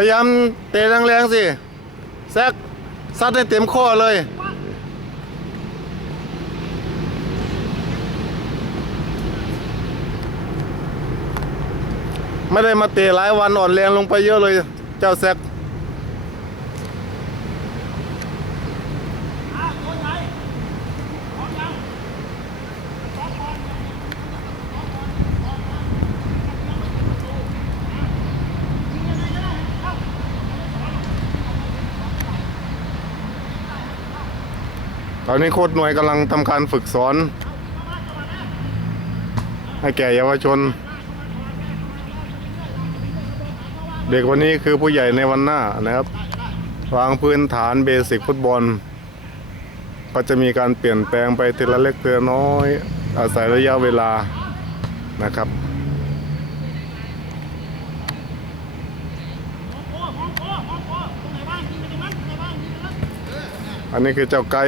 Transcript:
พยายามเตะแรงๆสิแซกซัดให้เต็มข้อเลย ไม่ได้มาเตะหลายวันอ่อนแรงลงไปเยอะเลย เจ้าแซก ตอนนี้โค้ชหน่วยกำลังทำการฝึกสอน ให้แก่เยาวชน เด็กวันนี้คือผู้ใหญ่ในวันหน้านะครับ วางพื้นฐานเบสิกฟุตบอล ก็จะมีการเปลี่ยนแปลงไปทีละเล็กทีละน้อย อาศัยระยะเวลานะครับอันนี้คือเจ้าไก่